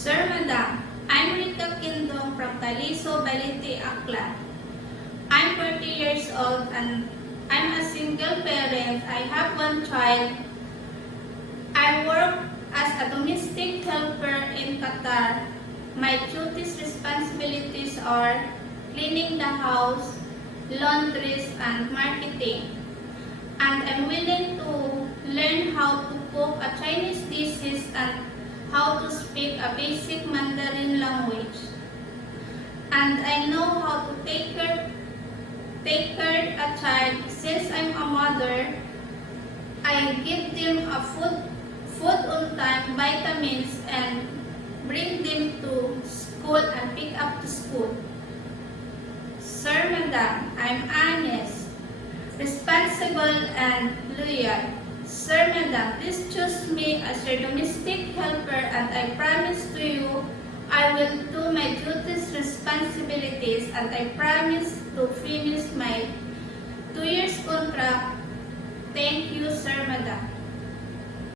Sir, Madam, I'm Rita Kindong from Taliso, Balite, Aklan. I'm 40 years old and I'm a single parent. I have one child. I work as a domestic helper in Qatar. My duties responsibilities are cleaning the house, laundries, and marketing. And I'm willing to learn how to cook a Chinese dishes and how to speak a basic Mandarin language. And I know how to take care a child. Since I'm a mother, I give them a food on time, vitamins, and bring them to school and pick up to school. Sir, Madam, I'm honest, responsible, and loyal. Sir, Madam, please choose me as your domestic helper, and I promise to you I will do my duties, responsibilities, and I promise to finish my 2 years contract